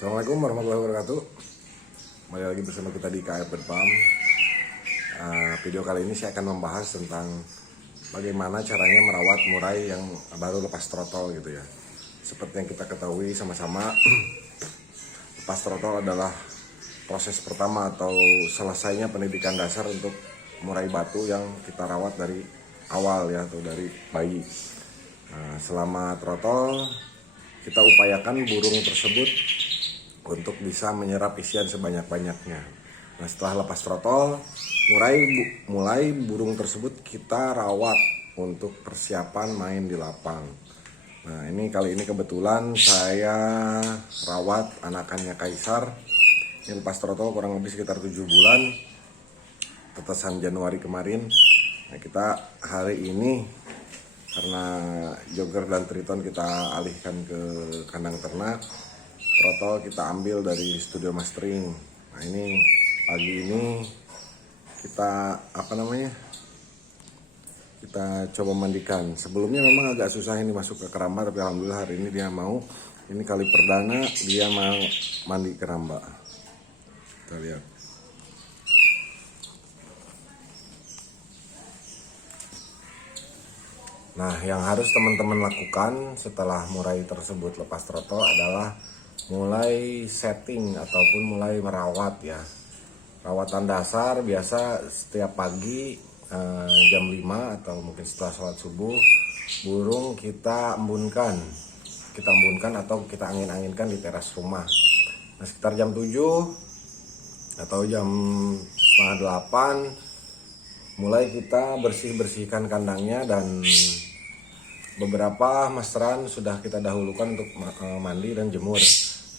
Assalamualaikum warahmatullahi wabarakatuh. Kembali lagi bersama kita di KF Bird Farm. Video kali ini saya akan membahas tentang bagaimana caranya merawat murai yang baru lepas trotol gitu ya. Seperti yang kita ketahui sama-sama, lepas trotol adalah proses pertama atau selesainya pendidikan dasar untuk murai batu yang kita rawat dari awal ya, atau dari bayi. Selama trotol kita upayakan burung tersebut untuk bisa menyerap isian sebanyak-banyaknya. Nah, setelah lepas trotol, mulai burung tersebut kita rawat untuk persiapan main di lapang. Nah, kali ini kebetulan saya rawat anakannya Kaisar. Ini lepas trotol kurang lebih sekitar 7 bulan. Tetesan Januari kemarin. Nah, kita hari ini karena jogger dan triton kita alihkan ke kandang ternak, trotol kita ambil dari studio mastering. Nah, ini pagi ini kita kita coba mandikan. Sebelumnya memang agak susah ini masuk ke keramba, tapi alhamdulillah hari ini dia mau. Ini kali perdana dia mau mandi keramba. Kita lihat. Nah, yang harus teman-teman lakukan setelah murai tersebut lepas trotol adalah mulai setting ataupun mulai merawat ya. Rawatan dasar biasa setiap pagi jam 5 atau mungkin setelah sholat subuh, burung kita embunkan atau kita angin-anginkan di teras rumah. Nah, sekitar jam 7 atau jam setengah 8 mulai kita bersihkan kandangnya, dan beberapa masteran sudah kita dahulukan untuk mandi dan jemur.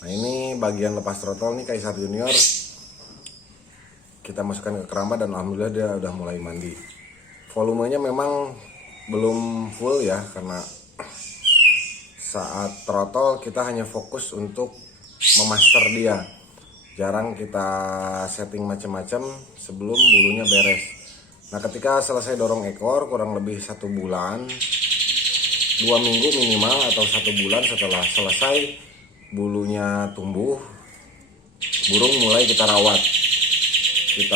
Nah, ini bagian lepas trotol nih Kaisar Junior. Kita masukkan ke keramba dan alhamdulillah dia udah mulai mandi. Volumenya memang belum full ya, karena saat trotol kita hanya fokus untuk memaster dia. Jarang kita setting macam-macam sebelum bulunya beres. Nah, ketika selesai dorong ekor kurang lebih 1 bulan, 2 minggu minimal atau 1 bulan setelah selesai bulunya tumbuh, burung mulai kita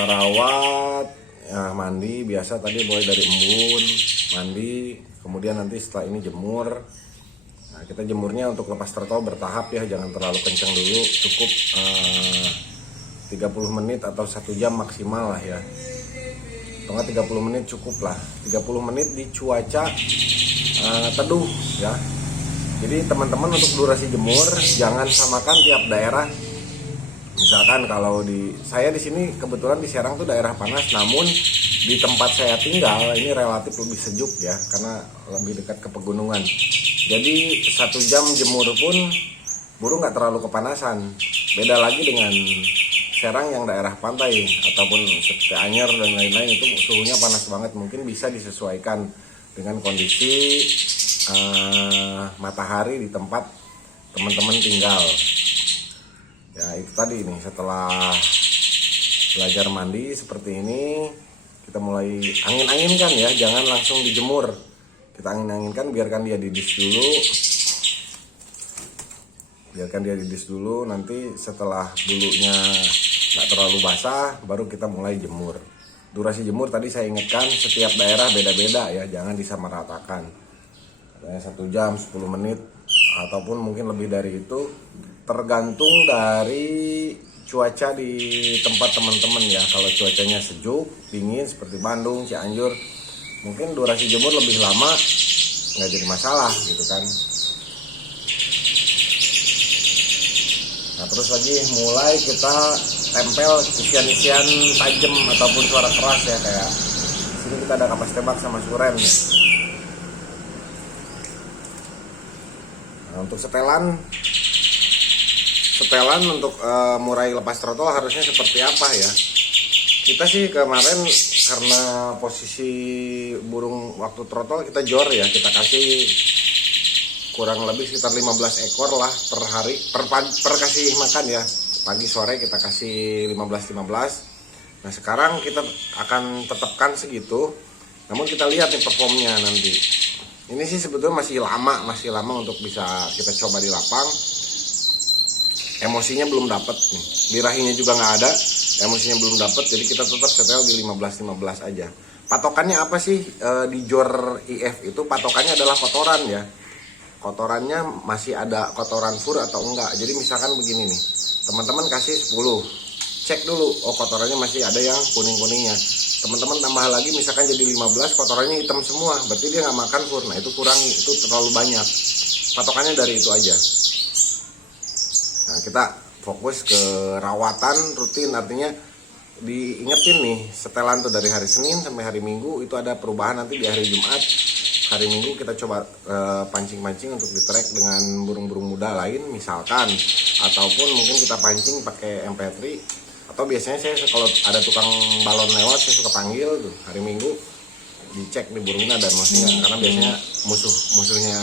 rawat ya, mandi biasa tadi mulai dari embun, mandi, kemudian nanti setelah ini jemur. Nah, kita jemurnya untuk lepas trotol bertahap ya, jangan terlalu kencang dulu, cukup 30 menit atau 1 jam maksimal lah ya. Atau 30 menit cukup lah, 30 menit di cuaca teduh ya. Jadi teman-teman untuk durasi jemur jangan samakan tiap daerah. Misalkan kalau saya di sini kebetulan di Serang tuh daerah panas, namun di tempat saya tinggal ini relatif lebih sejuk ya, karena lebih dekat ke pegunungan. Jadi 1 jam jemur pun burung nggak terlalu kepanasan. Beda lagi dengan Serang yang daerah pantai ataupun seperti Anyer dan lain-lain, itu suhunya panas banget. Mungkin bisa disesuaikan dengan kondisi matahari di tempat teman-teman tinggal. Ya, itu tadi nih, setelah belajar mandi seperti ini kita mulai angin-anginkan ya, jangan langsung dijemur. Kita angin-anginkan, biarkan dia didis dulu. Nanti setelah bulunya nggak terlalu basah baru kita mulai jemur. Durasi jemur tadi saya ingatkan setiap daerah beda-beda ya, jangan disamaratakan. Katanya 1 jam 10 menit ataupun mungkin lebih dari itu, tergantung dari cuaca di tempat teman-teman ya. Kalau cuacanya sejuk, dingin seperti Bandung, Cianjur, mungkin durasi jemur lebih lama, nggak jadi masalah gitu kan. Nah, terus lagi mulai kita tempel isian-isian tajam ataupun suara keras ya, kayak sini kita ada kapas tembak sama suren ya. Nah, untuk setelan untuk murai lepas trotol harusnya seperti apa ya? Kita sih kemarin karena posisi burung waktu trotol kita jor ya, kita kasih kurang lebih sekitar 15 ekor lah per hari, per kasih makan ya. Pagi sore kita kasih 15. Nah, sekarang kita akan tetapkan segitu. Namun kita lihat nih performnya nanti. Ini sih sebetulnya masih lama untuk bisa kita coba di lapang. emosinya belum dapet nih, birahinya juga nggak ada, emosinya belum dapet, jadi kita tetap setel di 15-15 aja. Patokannya apa sih di jor IF itu? Patokannya adalah kotoran ya, kotorannya masih ada kotoran fur atau enggak. Jadi misalkan begini nih, teman-teman kasih 10, cek dulu, oh kotorannya masih ada yang kuning-kuningnya. Teman-teman tambah lagi misalkan jadi 15, kotorannya hitam semua, berarti dia nggak makan fur. Nah itu kurang, itu terlalu banyak. Patokannya dari itu aja. Nah kita fokus ke rawatan rutin, artinya diingetin nih setelan tuh dari hari Senin sampai hari Minggu itu ada perubahan. Nanti di hari Jumat, hari Minggu kita coba pancing-pancing untuk di-track dengan burung-burung muda lain misalkan, ataupun mungkin kita pancing pakai MP3, atau biasanya saya kalau ada tukang balon lewat saya suka panggil tuh hari Minggu, dicek nih burungnya ada masih nggak, karena biasanya musuhnya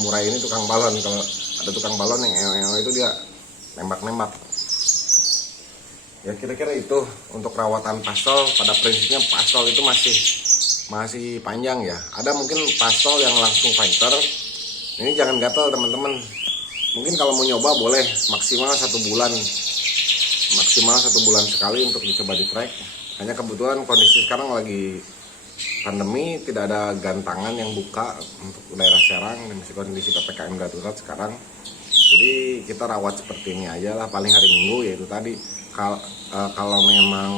murai ini tukang balon. Kalau ada tukang balon yang itu dia nembak-nembak. Ya kira-kira itu untuk rawatan pastol. Pada prinsipnya pastol itu masih panjang ya. Ada mungkin pastol yang langsung fighter. Ini jangan gatel teman-teman. Mungkin kalau mau nyoba boleh maksimal 1 bulan. Maksimal 1 bulan sekali untuk dicoba di track. Hanya kebetulan kondisi sekarang lagi pandemi, tidak ada gantangan yang buka untuk daerah Serang dan masih kondisi PPKM darurat sekarang. Jadi kita rawat seperti ini aja lah, paling hari Minggu yaitu tadi. Kalau memang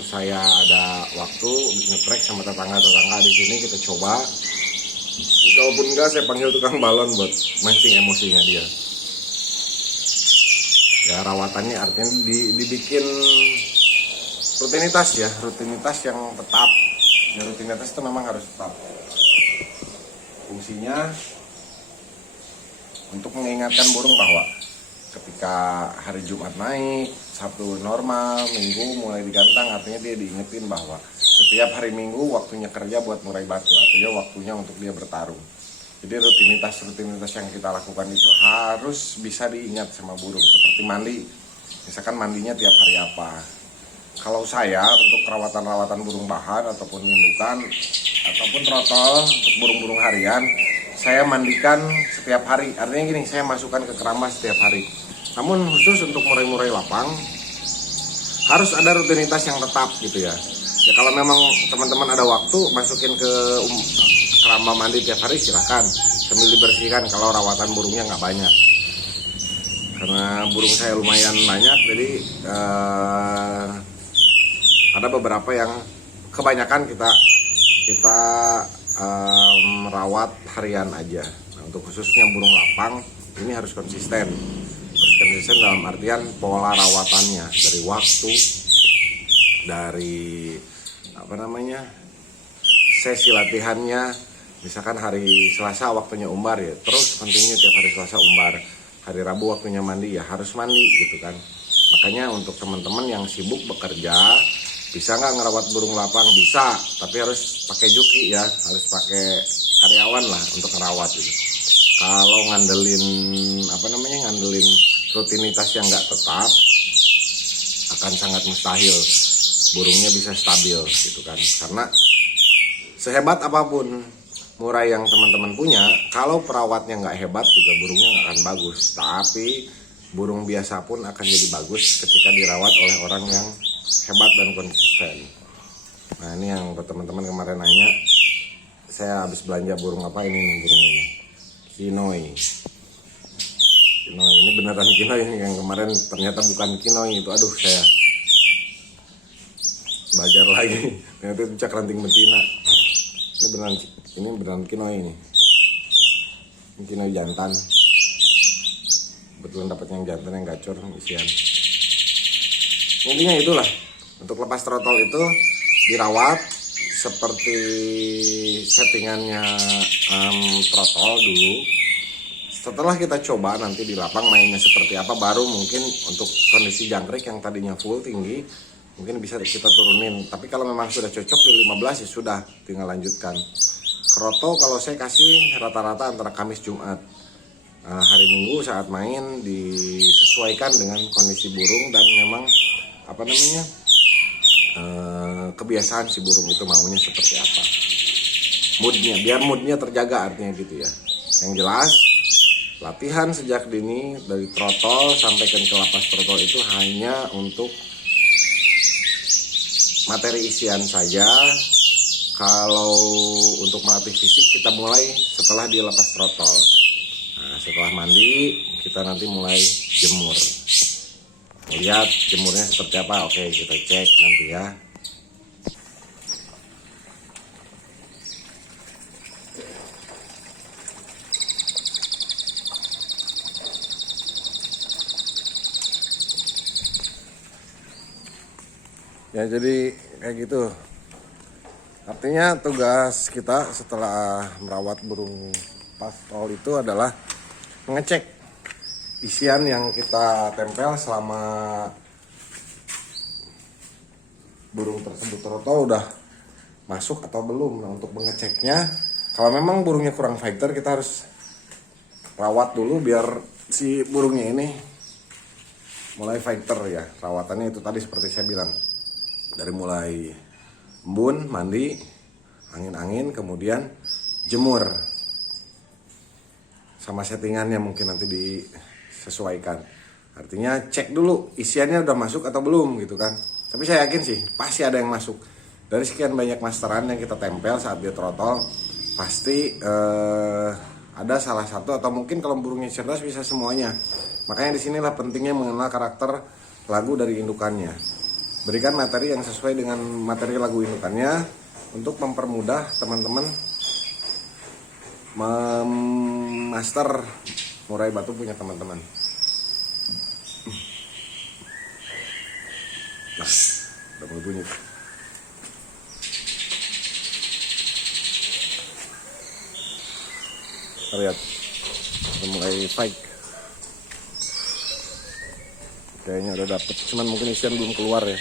saya ada waktu nge-track sama tetangga-tetangga di sini kita coba. Kalaupun enggak saya panggil tukang balon buat mancing emosinya dia. Ya rawatannya artinya dibikin rutinitas ya, rutinitas yang tetap. Ya, rutinitas itu memang harus tetap. Fungsinya untuk mengingatkan burung bahwa ketika hari Jumat naik, Sabtu normal, Minggu mulai digantang, artinya dia diingetin bahwa setiap hari Minggu waktunya kerja buat murai batu, artinya waktunya untuk dia bertarung. Jadi rutinitas yang kita lakukan itu harus bisa diingat sama burung, seperti mandi. Misalkan mandinya tiap hari apa. Kalau saya untuk rawatan-rawatan burung bahan ataupun indukan ataupun trotol untuk burung-burung harian, saya mandikan setiap hari. Artinya gini, saya masukkan ke kerambas setiap hari. Namun khusus untuk murai-murai lapang harus ada rutinitas yang tetap gitu ya. Ya kalau memang teman-teman ada waktu masukin ke keramba mandi tiap hari silakan, sambil dibersihkan kalau rawatan burungnya nggak banyak. Karena burung saya lumayan banyak, jadi ada beberapa yang kebanyakan kita merawat harian aja. Nah, untuk khususnya burung lapang ini harus konsisten. Harus konsisten dalam artian pola rawatannya, dari waktu, dari sesi latihannya. Misalkan hari Selasa waktunya umbar ya, terus continue tiap hari Selasa umbar. Hari Rabu waktunya mandi ya harus mandi gitu kan. Makanya untuk teman-teman yang sibuk bekerja, bisa nggak ngerawat burung lapang? Bisa, tapi harus pakai juki ya, harus pakai karyawan lah untuk ngerawat gitu. Kalau ngandelin rutinitas yang nggak tetap, akan sangat mustahil burungnya bisa stabil gitu kan. Karena sehebat apapun murai yang teman-teman punya, kalau perawatnya nggak hebat juga burungnya nggak akan bagus. Tapi burung biasa pun akan jadi bagus ketika dirawat oleh orang yang hebat dan konsisten. Nah ini yang buat teman-teman kemarin nanya, saya habis belanja burung apa ini nih, burung ini kinoi. Ini beneran kinoi ini, yang kemarin ternyata bukan kinoi itu. Aduh, saya belajar lagi, ternyata itu cakranting betina. Ini beneran kinoi ini kinoi jantan. Betulan dapat yang jantan, yang gacor isian. Intinya itulah, untuk lepas trotol itu dirawat seperti settingannya trotol dulu. Setelah kita coba nanti di lapang mainnya seperti apa, baru mungkin untuk kondisi jangkrik yang tadinya full tinggi mungkin bisa kita turunin. Tapi kalau memang sudah cocok di 15 ya sudah, tinggal lanjutkan. Kroto kalau saya kasih rata-rata antara Kamis Jumat. Hari Minggu saat main disesuaikan dengan kondisi burung dan memang kebiasaan si burung itu maunya seperti apa, moodnya, biar moodnya terjaga, artinya gitu ya. Yang jelas Latihan sejak dini dari trotol sampai ke lepas trotol itu hanya untuk materi isian saja. Kalau untuk melatih fisik kita mulai setelah dia lepas trotol. Nah, setelah mandi kita nanti mulai jemur. Lihat jemurnya seperti apa. Oke, kita cek nanti ya. Ya, jadi kayak gitu. Artinya tugas kita setelah merawat burung pastol itu adalah mengecek isian yang kita tempel selama burung tersebut trotol udah masuk atau belum. Nah, untuk mengeceknya, kalau memang burungnya kurang fighter, kita harus rawat dulu biar si burungnya ini mulai fighter ya. Rawatannya itu tadi seperti saya bilang, dari mulai embun, mandi, angin-angin, kemudian jemur, sama settingannya mungkin nanti disesuaikan. Artinya cek dulu isiannya udah masuk atau belum gitu kan. Tapi saya yakin sih pasti ada yang masuk. Dari sekian banyak masteran yang kita tempel saat dia trotol, pasti ada salah satu, atau mungkin kalau burungnya cerdas bisa semuanya. Makanya disinilah pentingnya mengenal karakter lagu dari indukannya. Berikan materi yang sesuai dengan materi lagu indukannya untuk mempermudah teman-teman memaster murai batu punya teman-teman. Nah, udah mulai bunyi. Lihat, udah mulai fight. Kayaknya udah dapet, cuman mungkin isian belum keluar ya.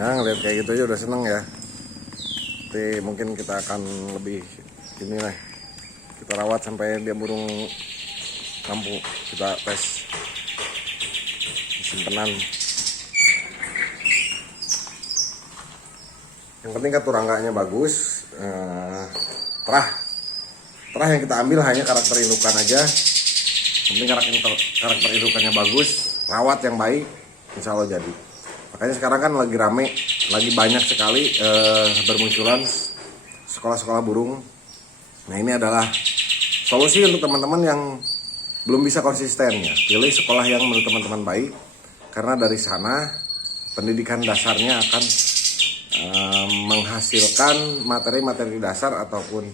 Nah, ngeliat kayak gitu aja udah seneng ya. Nanti mungkin kita akan lebih ini lah, kita rawat sampai dia burung mampu kita tes simpenan. Yang penting kan turangganya bagus. Terah yang kita ambil hanya karakter indukan aja. Yang penting karakter indukannya bagus, rawat yang baik, insya Allah jadi. Makanya sekarang kan lagi rame, lagi banyak sekali bermunculan sekolah-sekolah burung. Nah, ini adalah solusi untuk teman-teman yang belum bisa konsisten ya. Pilih sekolah yang menurut teman-teman baik, karena dari sana pendidikan dasarnya akan menghasilkan materi-materi dasar ataupun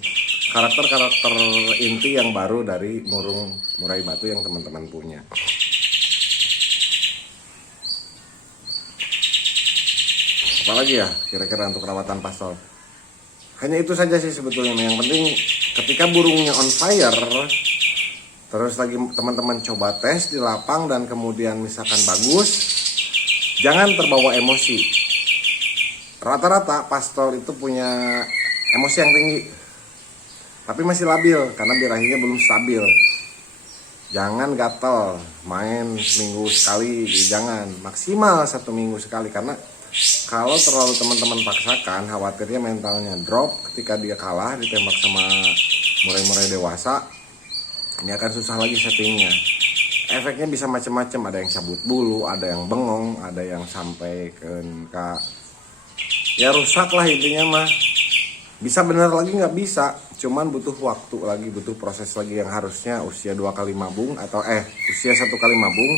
karakter-karakter inti yang baru dari burung murai batu yang teman-teman punya. Apalagi ya kira-kira untuk rawatan pastol. Hanya itu saja sih sebetulnya. Yang penting ketika burungnya on fire, terus lagi teman-teman coba tes di lapang dan kemudian misalkan bagus, jangan terbawa emosi. Rata-rata pastol itu punya emosi yang tinggi, tapi masih labil karena birahinya belum stabil. Jangan gatel main seminggu sekali, jangan, maksimal 1 minggu sekali. Karena kalau terlalu teman-teman paksakan, khawatirnya mentalnya drop ketika dia kalah ditembak sama murai-murai dewasa. Ini akan susah lagi settingnya. Efeknya bisa macam-macam, ada yang cabut bulu, ada yang bengong, ada yang sampai ke ya rusak lah intinya mah. Bisa bener lagi nggak bisa, cuman butuh waktu lagi, butuh proses lagi yang harusnya usia 2 kali mabung atau usia 1 kali mabung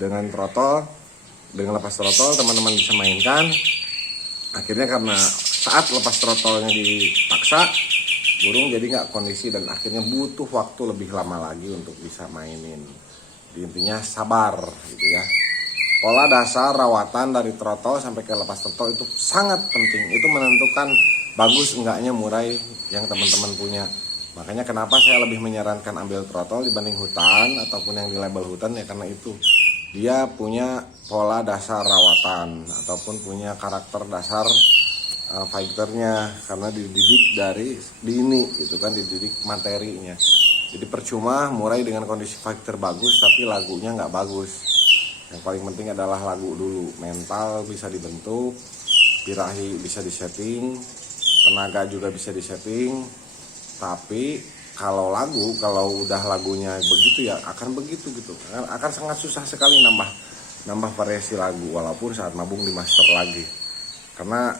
dengan trotol. Dengan lepas trotol teman-teman bisa mainkan. Akhirnya karena saat lepas trotolnya dipaksa, burung jadi nggak kondisi dan akhirnya butuh waktu lebih lama lagi untuk bisa mainin. Intinya sabar gitu ya. Pola dasar rawatan dari trotol sampai ke lepas trotol itu sangat penting. Itu menentukan bagus enggaknya murai yang teman-teman punya. Makanya kenapa saya lebih menyarankan ambil throttle dibanding hutan ataupun yang di label hutan, ya karena itu dia punya pola dasar rawatan ataupun punya karakter dasar fighternya, karena dididik dari dini gitu kan, dididik materinya. Jadi percuma murai dengan kondisi fighter bagus tapi lagunya nggak bagus. Yang paling penting adalah lagu dulu, mental bisa dibentuk, birahi bisa disetting, tenaga juga bisa disetting. Tapi kalau udah lagunya begitu ya akan begitu gitu, akan sangat susah sekali nambah variasi lagu walaupun saat mabung di master lagi, karena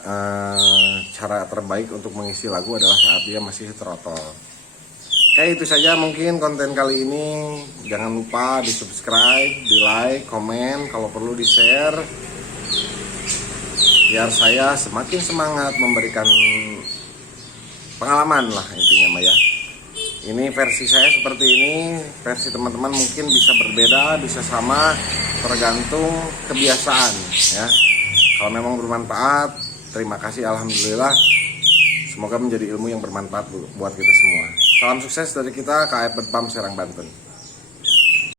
cara terbaik untuk mengisi lagu adalah saat dia masih throttle. Oke, itu saja mungkin konten kali ini. Jangan lupa di subscribe, di like, komen, kalau perlu di share, biar saya semakin semangat memberikan pengalaman lah intinya mah ya. Ini versi saya seperti ini, versi teman-teman mungkin bisa berbeda, bisa sama, tergantung kebiasaan ya. Kalau memang bermanfaat, terima kasih, alhamdulillah. Semoga menjadi ilmu yang bermanfaat buat kita semua. Salam sukses dari kita, KF Bedpam Serang, Banten.